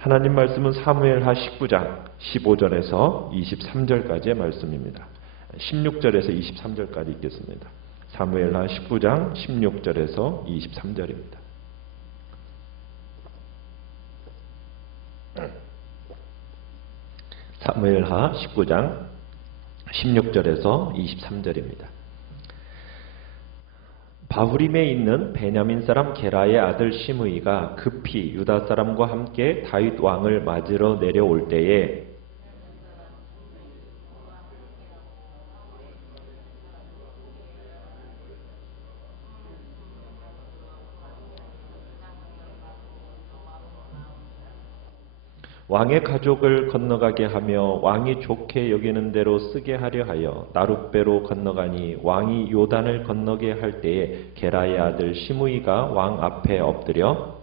하나님 말씀은 사무엘하 19장 15절에서 23절까지의 말씀입니다. 16절에서 23절까지 읽겠습니다. 사무엘하 19장 16절에서 23절입니다. 사무엘하 19장 16절에서 23절입니다. 바후림에 있는 베냐민 사람 게라의 아들 시므이가 급히 유다 사람과 함께 다윗 왕을 맞으러 내려올 때에 왕의 가족을 건너가게 하며 왕이 좋게 여기는 대로 쓰게 하려 하여 나룻배로 건너가니 왕이 요단을 건너게 할 때에 게라의 아들 시므이가 왕 앞에 엎드려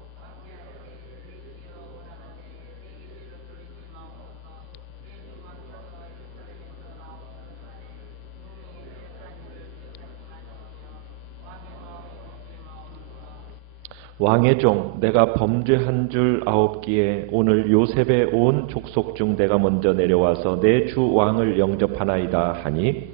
왕의 종 내가 범죄한 줄 아옵기에 오늘 요셉의 온 족속 중 내가 먼저 내려와서 내 주 왕을 영접하나이다 하니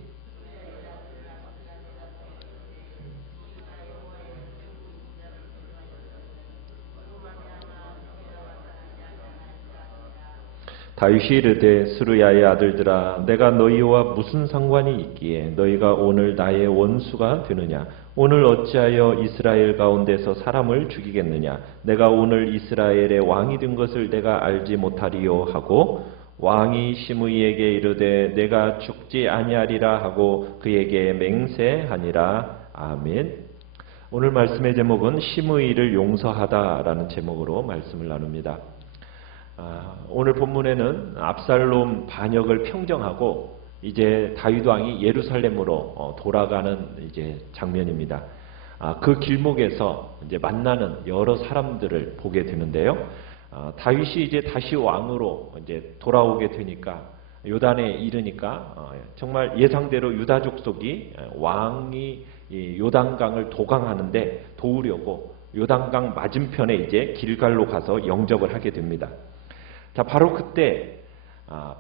다윗이 이르되 스루야의 아들들아 내가 너희와 무슨 상관이 있기에 너희가 오늘 나의 원수가 되느냐 오늘 어찌하여 이스라엘 가운데서 사람을 죽이겠느냐 내가 오늘 이스라엘의 왕이 된 것을 내가 알지 못하리요 하고 왕이 시므이에게 이르되 내가 죽지 아니하리라 하고 그에게 맹세하니라. 아멘. 오늘 말씀의 제목은 시므이를 용서하다라는 제목으로 말씀을 나눕니다. 오늘 본문에는 압살롬 반역을 평정하고 이제 다윗 왕이 예루살렘으로 돌아가는 이제 장면입니다. 그 길목에서 이제 만나는 여러 사람들을 보게 되는데요. 다윗이 이제 다시 왕으로 이제 돌아오게 되니까 요단에 이르니까 정말 예상대로 유다 족속이 왕이 요단강을 도강하는데 도우려고 요단강 맞은편에 이제 길갈로 가서 영접을 하게 됩니다. 자, 바로 그때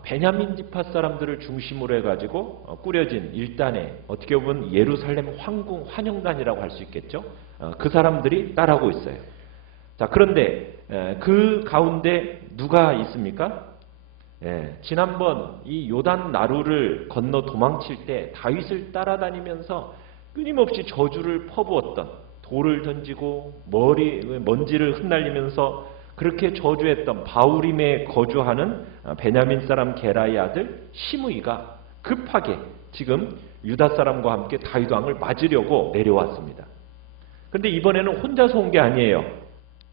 베냐민 지파 사람들을 중심으로 해가지고 꾸려진 일단의 어떻게 보면 예루살렘 황궁 환영단이라고 할 수 있겠죠. 그 사람들이 따라오고 있어요. 자, 그런데 그 가운데 누가 있습니까? 지난번 이 요단 나루를 건너 도망칠 때 다윗을 따라다니면서 끊임없이 저주를 퍼부었던, 돌을 던지고 먼지를 흩날리면서 그렇게 저주했던 바후림에 거주하는 베냐민 사람 게라의 아들 시므이가 급하게 지금 유다 사람과 함께 다윗 왕을 맞으려고 내려왔습니다. 그런데 이번에는 혼자서 온 게 아니에요.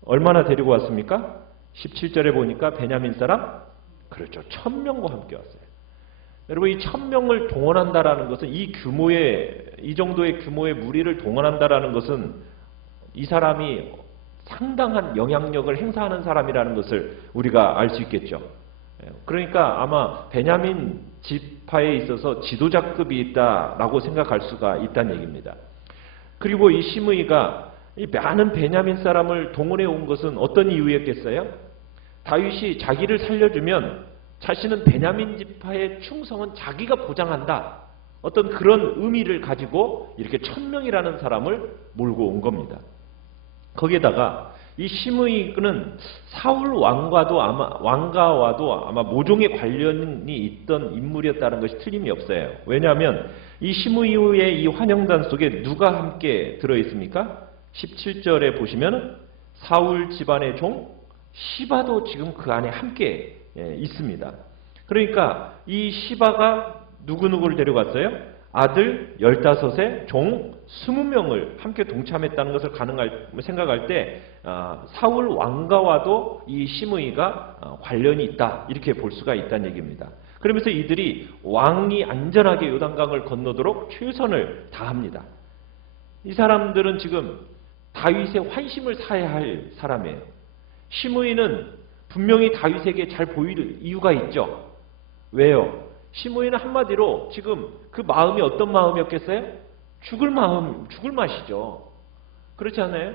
얼마나 데리고 왔습니까? 17절에 보니까 베냐민 사람, 그렇죠, 1000명과 함께 왔어요. 여러분, 이 1000명을 동원한다라는 것은 이 정도의 규모의 무리를 동원한다라는 것은 이 사람이 상당한 영향력을 행사하는 사람이라는 것을 우리가 알 수 있겠죠. 그러니까 아마 베냐민 지파에 있어서 지도자급이 있다라고 생각할 수가 있다는 얘기입니다. 그리고 이 시므이가 이 많은 베냐민 사람을 동원해 온 것은 어떤 이유였겠어요? 다윗이 자기를 살려주면 자신은 베냐민 지파의 충성은 자기가 보장한다. 어떤 그런 의미를 가지고 이렇게 1000명이라는 사람을 몰고 온 겁니다. 거기에다가 이 시므이는 사울 왕과도 아마 모종의 관련이 있던 인물이었다는 것이 틀림이 없어요. 왜냐하면 이 시므이의 이 환영단 속에 누가 함께 들어 있습니까? 17절에 보시면 사울 집안의 종 시바도 지금 그 안에 함께 있습니다. 그러니까 이 시바가 누구누구를 데려갔어요? 아들 15에 종 20명을 함께 동참했다는 것을 생각할 때 사울 왕가와도 이 시므이가 관련이 있다, 이렇게 볼 수가 있다는 얘기입니다. 그러면서 이들이 왕이 안전하게 요단강을 건너도록 최선을 다합니다. 이 사람들은 지금 다윗의 환심을 사야 할 사람이에요. 시므이는 분명히 다윗에게 잘 보일 이유가 있죠. 왜요? 시므이는 한마디로 지금 그 마음이 어떤 마음이었겠어요? 죽을 맛이죠. 그렇지 않아요?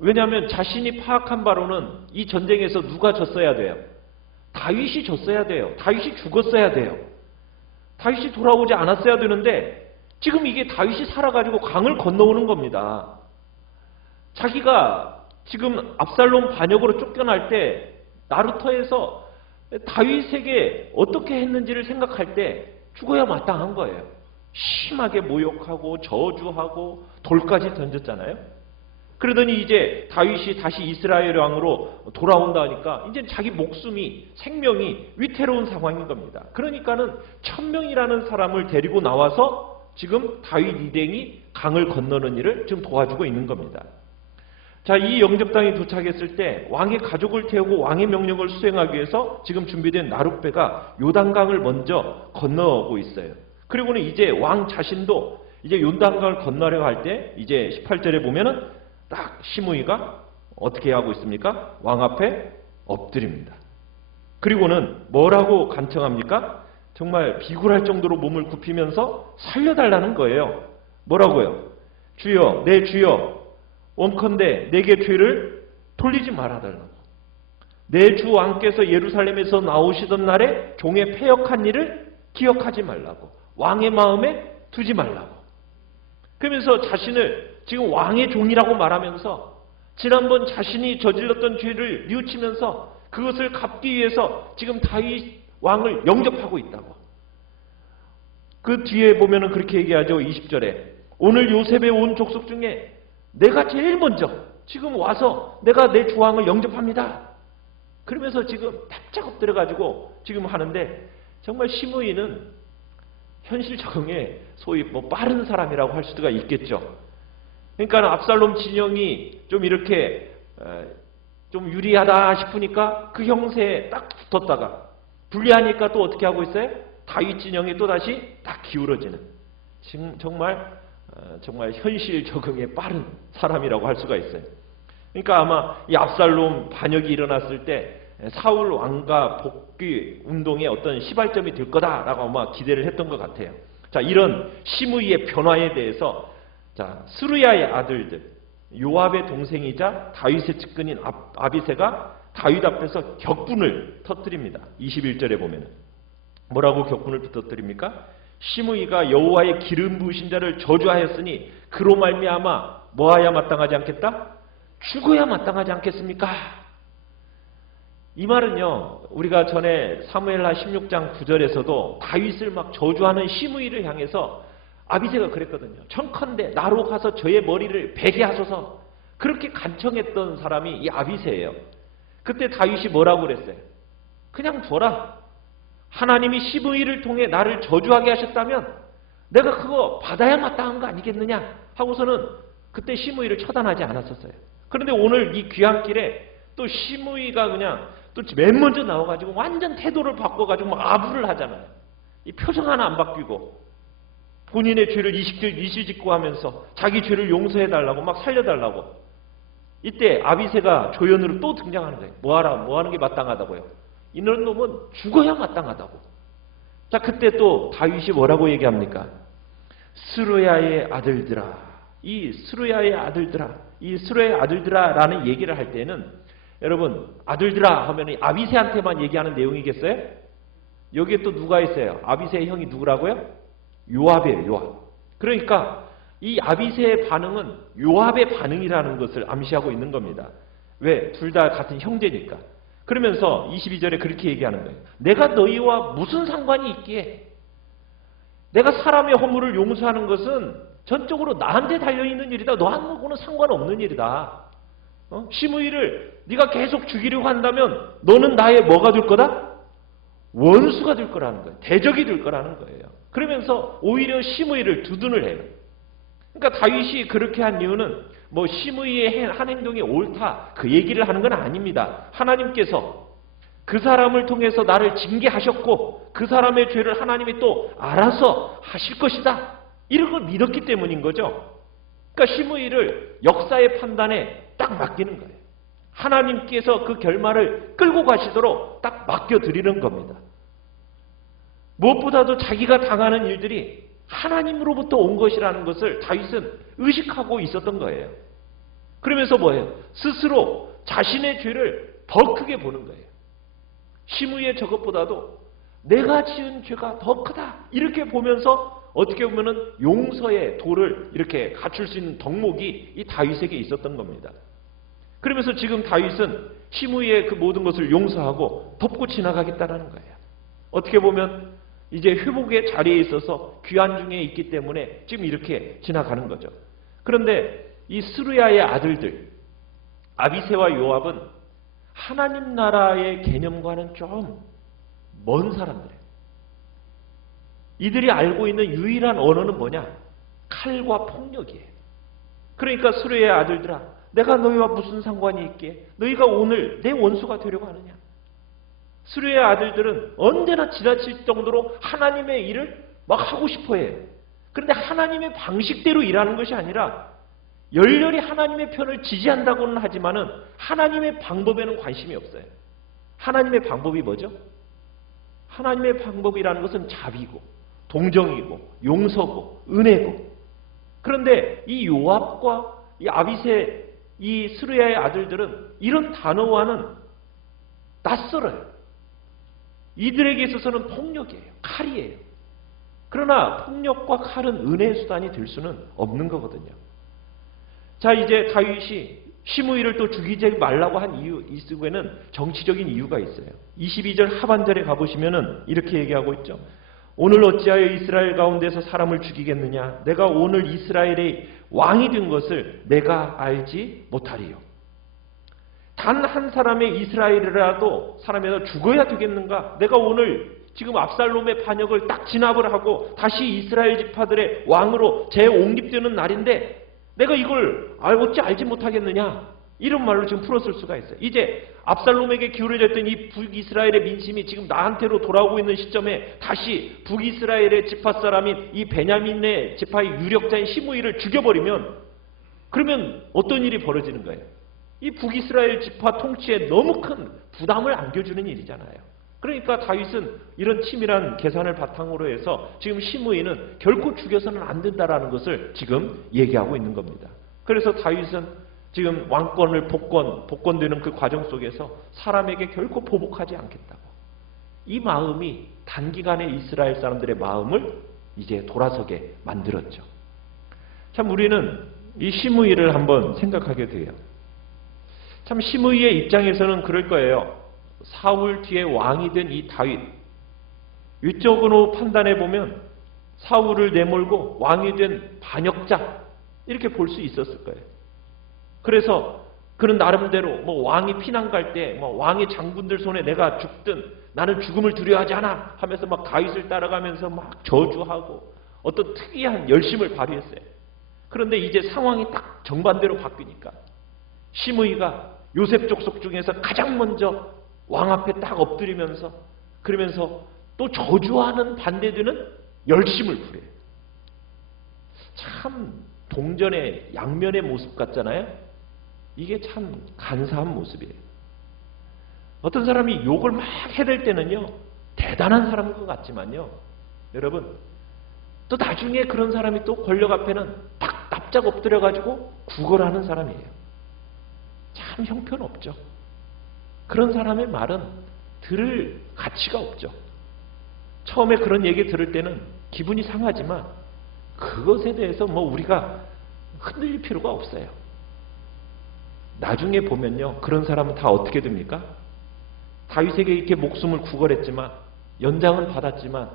왜냐하면 자신이 파악한 바로는 이 전쟁에서 누가 졌어야 돼요? 다윗이 졌어야 돼요. 다윗이 죽었어야 돼요. 다윗이 돌아오지 않았어야 되는데 지금 이게 다윗이 살아가지고 강을 건너오는 겁니다. 자기가 지금 압살롬 반역으로 쫓겨날 때 나루터에서 다윗에게 어떻게 했는지를 생각할 때 죽어야 마땅한 거예요. 심하게 모욕하고 저주하고 돌까지 던졌잖아요. 그러더니 이제 다윗이 다시 이스라엘 왕으로 돌아온다 하니까 이제 자기 목숨이 생명이 위태로운 상황인 겁니다. 그러니까는 1000명이라는 사람을 데리고 나와서 지금 다윗 일행이 강을 건너는 일을 지금 도와주고 있는 겁니다. 자, 이 영접당이 도착했을 때 왕의 가족을 태우고 왕의 명령을 수행하기 위해서 지금 준비된 나룻배가 요단강을 먼저 건너오고 있어요. 그리고는 이제 왕 자신도 이제 요단강을 건너려고 할 때 이제 18절에 보면은 딱 시므이가 어떻게 하고 있습니까? 왕 앞에 엎드립니다. 그리고는 뭐라고 간청합니까? 정말 비굴할 정도로 몸을 굽히면서 살려달라는 거예요. 뭐라고요? 주여, 내 주여, 원컨대 내게 죄를 돌리지 말아달라고. 내 주 왕께서 예루살렘에서 나오시던 날에 종의 패역한 일을 기억하지 말라고. 왕의 마음에 두지 말라고. 그러면서 자신을 지금 왕의 종이라고 말하면서 지난번 자신이 저질렀던 죄를 뉘우치면서 그것을 갚기 위해서 지금 다윗 왕을 영접하고 있다고. 그 뒤에 보면은 그렇게 얘기하죠. 20절에 오늘 요셉의 온 족속 중에 내가 제일 먼저 지금 와서 내가 내 주왕을 영접합니다. 그러면서 지금 납작 엎드려가지고 지금 하는데 정말 시므이는 현실 적응에 소위 뭐 빠른 사람이라고 할 수가 있겠죠. 그러니까 압살롬 진영이 좀 이렇게 좀 유리하다 싶으니까 그 형세에 딱 붙었다가 불리하니까 또 어떻게 하고 있어요? 다윗 진영이 또다시 딱 기울어지는 지금 정말 현실 적응에 빠른 사람이라고 할 수가 있어요. 그러니까 아마 이 압살롬 반역이 일어났을 때 사울 왕가 복귀 운동의 어떤 시발점이 될 거다라고 아마 기대를 했던 것 같아요. 자, 이런 시므이의 변화에 대해서 자, 스루야의 아들들, 요압의 동생이자 다윗의 측근인 아비새가 다윗 앞에서 격분을 터뜨립니다. 21절에 보면 뭐라고 격분을 터뜨립니까? 시므이가 여호와의 기름 부으신 자를 저주하였으니 그로 말미암아 뭐하야 마땅하지 않겠다? 죽어야 마땅하지 않겠습니까? 이 말은요, 우리가 전에 사무엘하 16장 9절에서도 다윗을 막 저주하는 시므이를 향해서 아비새가 그랬거든요. 청컨대 나로 가서 저의 머리를 베게 하소서. 그렇게 간청했던 사람이 이 아비새예요. 그때 다윗이 뭐라고 그랬어요? 그냥 둬라. 하나님이 시므이를 통해 나를 저주하게 하셨다면 내가 그거 받아야 마땅한 거 아니겠느냐 하고서는 그때 시므이를 처단하지 않았었어요. 그런데 오늘 이 귀향길에 또 시므이가 그냥 또 맨 먼저 나와가지고 완전 태도를 바꿔가지고 막 아부를 하잖아요. 이 표정 하나 안 바뀌고 본인의 죄를 이실직고 하면서 자기 죄를 용서해달라고 막 살려달라고. 이때 아비새가 조연으로 또 등장하는 거예요. 뭐 하는 게 마땅하다고요? 이런 놈은 죽어야 마땅하다고. 자, 그때 또 다윗이 뭐라고 얘기합니까? 스루야의 아들들아. 이 스루야의 아들들아라는 얘기를 할 때는 여러분 아들들아 하면 아비새한테만 얘기하는 내용이겠어요? 여기에 또 누가 있어요? 아비새의 형이 누구라고요? 요압이에요. 요압. 그러니까 이 아비새의 반응은 요압의 반응이라는 것을 암시하고 있는 겁니다. 왜? 둘 다 같은 형제니까. 그러면서 22절에 그렇게 얘기하는 거예요. 내가 너희와 무슨 상관이 있기에? 내가 사람의 허물을 용서하는 것은 전적으로 나한테 달려있는 일이다. 너하고는 상관없는 일이다. 시므이를 네가 계속 죽이려고 한다면 너는 나의 뭐가 될 거다? 원수가 될 거라는 거예요. 대적이 될 거라는 거예요. 그러면서 오히려 시므이를 두둔을 해요. 그러니까 다윗이 그렇게 한 이유는 뭐 시므이의 한 행동이 옳다 그 얘기를 하는 건 아닙니다. 하나님께서 그 사람을 통해서 나를 징계하셨고 그 사람의 죄를 하나님이 또 알아서 하실 것이다. 이런 걸 믿었기 때문인 거죠. 그러니까 시므이를 역사의 판단에 딱 맡기는 거예요. 하나님께서 그 결말을 끌고 가시도록 딱 맡겨드리는 겁니다. 무엇보다도 자기가 당하는 일들이 하나님으로부터 온 것이라는 것을 다윗은 의식하고 있었던 거예요. 그러면서 뭐예요? 스스로 자신의 죄를 더 크게 보는 거예요. 시므이의 저것보다도 내가 지은 죄가 더 크다. 이렇게 보면서 어떻게 보면은 용서의 도를 이렇게 갖출 수 있는 덕목이 이 다윗에게 있었던 겁니다. 그러면서 지금 다윗은 시므이의 그 모든 것을 용서하고 덮고 지나가겠다라는 거예요. 어떻게 보면 이제 회복의 자리에 있어서 귀환 중에 있기 때문에 지금 이렇게 지나가는 거죠. 그런데 이 스루야의 아들들 아비새와 요압은 하나님 나라의 개념과는 좀 먼 사람들이에요. 이들이 알고 있는 유일한 언어는 뭐냐? 칼과 폭력이에요. 그러니까 스루야의 아들들아, 내가 너희와 무슨 상관이 있기에 너희가 오늘 내 원수가 되려고 하느냐? 스루야의 아들들은 언제나 지나칠 정도로 하나님의 일을 막 하고 싶어해요. 그런데 하나님의 방식대로 일하는 것이 아니라 열렬히 하나님의 편을 지지한다고는 하지만은 하나님의 방법에는 관심이 없어요. 하나님의 방법이 뭐죠? 하나님의 방법이라는 것은 자비고 동정이고 용서고 은혜고. 그런데 이 요압과 이 아비새 이 스루야의 아들들은 이런 단어와는 낯설어요. 이들에게 있어서는 폭력이에요. 칼이에요. 그러나 폭력과 칼은 은혜의 수단이 될 수는 없는 거거든요. 자, 이제 다윗이 시므이를 또 죽이지 말라고 한 이유에는 정치적인 이유가 있어요. 22절 하반절에 가보시면은 이렇게 얘기하고 있죠. 오늘 어찌하여 이스라엘 가운데서 사람을 죽이겠느냐? 내가 오늘 이스라엘의 왕이 된 것을 내가 알지 못하리요. 단 한 사람의 이스라엘이라도 사람에서 죽어야 되겠는가? 내가 오늘 지금 압살롬의 반역을 딱 진압을 하고 다시 이스라엘 지파들의 왕으로 재옹립되는 날인데 내가 이걸 어찌 알지 못하겠느냐? 이런 말로 지금 풀었을 수가 있어요. 이제 압살롬에게 기울어졌던 이 북이스라엘의 민심이 지금 나한테로 돌아오고 있는 시점에 다시 북이스라엘의 지파 사람인 이 베냐민의 지파의 유력자인 시므이를 죽여버리면 그러면 어떤 일이 벌어지는 거예요? 이 북이스라엘 지파 통치에 너무 큰 부담을 안겨주는 일이잖아요. 그러니까 다윗은 이런 치밀한 계산을 바탕으로 해서 지금 시므이는 결코 죽여서는 안 된다라는 것을 지금 얘기하고 있는 겁니다. 그래서 다윗은 지금 왕권을 복권되는 그 과정 속에서 사람에게 결코 보복하지 않겠다고. 이 마음이 단기간에 이스라엘 사람들의 마음을 이제 돌아서게 만들었죠. 참 우리는 이 시므이를 한번 생각하게 돼요. 참 시므이의 입장에서는 그럴 거예요. 사울 뒤에 왕이 된 이 다윗, 위적으로 판단해 보면 사울을 내몰고 왕이 된 반역자 이렇게 볼 수 있었을 거예요. 그래서 그는 나름대로 뭐 왕이 피난 갈 때 뭐 왕의 장군들 손에 내가 죽든 나는 죽음을 두려워하지 않아 하면서 막 다윗을 따라가면서 막 저주하고 어떤 특이한 열심을 발휘했어요. 그런데 이제 상황이 딱 정반대로 바뀌니까 시므이가 요셉 족속 중에서 가장 먼저 왕 앞에 딱 엎드리면서 그러면서 또 저주하는 반대되는 열심을 부려요. 참 동전의 양면의 모습 같잖아요. 이게 참 간사한 모습이에요. 어떤 사람이 욕을 막 해댈 때는요 대단한 사람인 것 같지만요 여러분 또 나중에 그런 사람이 또 권력 앞에는 딱 납작 엎드려가지고 구걸하는 사람이에요. 참 형편없죠. 그런 사람의 말은 들을 가치가 없죠. 처음에 그런 얘기 들을 때는 기분이 상하지만 그것에 대해서 뭐 우리가 흔들릴 필요가 없어요. 나중에 보면요 그런 사람은 다 어떻게 됩니까? 다윗에게 이렇게 목숨을 구걸했지만 연장은 받았지만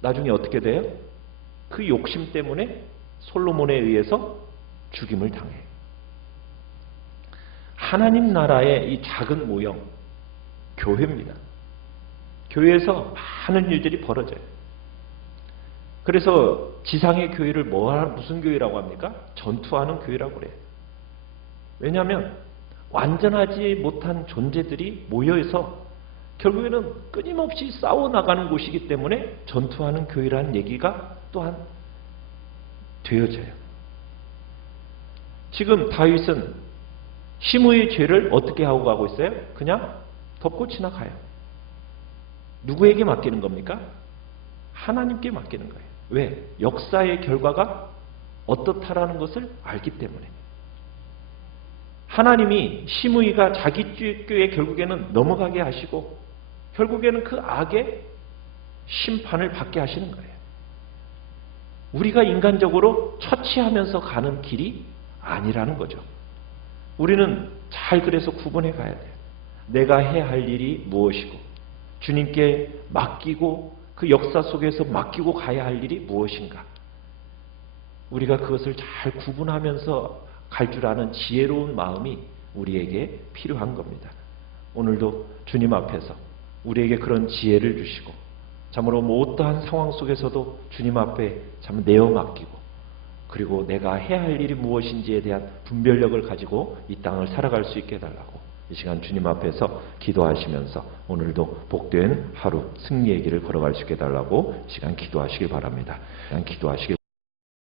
나중에 어떻게 돼요? 그 욕심 때문에 솔로몬에 의해서 죽임을 당해요. 하나님 나라의 이 작은 모형, 교회입니다. 교회에서 많은 일들이 벌어져요. 그래서 지상의 교회를 무슨 교회라고 합니까? 전투하는 교회라고 그래요. 왜냐하면 완전하지 못한 존재들이 모여서 결국에는 끊임없이 싸워나가는 곳이기 때문에 전투하는 교회라는 얘기가 또한 되어져요. 지금 다윗은 시므이의 죄를 어떻게 하고 가고 있어요? 그냥 덮고 지나가요. 누구에게 맡기는 겁니까? 하나님께 맡기는 거예요. 왜? 역사의 결과가 어떻다라는 것을 알기 때문에. 하나님이 심의가 자기 꾀에 결국에는 넘어가게 하시고 결국에는 그 악의 심판을 받게 하시는 거예요. 우리가 인간적으로 처치하면서 가는 길이 아니라는 거죠. 우리는 잘 그래서 구분해 가야 돼요. 내가 해야 할 일이 무엇이고 주님께 맡기고 그 역사 속에서 맡기고 가야 할 일이 무엇인가. 우리가 그것을 잘 구분하면서 갈 줄 아는 지혜로운 마음이 우리에게 필요한 겁니다. 오늘도 주님 앞에서 우리에게 그런 지혜를 주시고 참으로 어떠한 상황 속에서도 주님 앞에 참 내어 맡기고 그리고 내가 해야 할 일이 무엇인지에 대한 분별력을 가지고 이 땅을 살아갈 수 있게 해달라고 이 시간 주님 앞에서 기도하시면서 오늘도 복된 하루 승리의 길을 걸어갈 수 있게 해달라고 이 시간 기도하시길 바랍니다. 기도하시길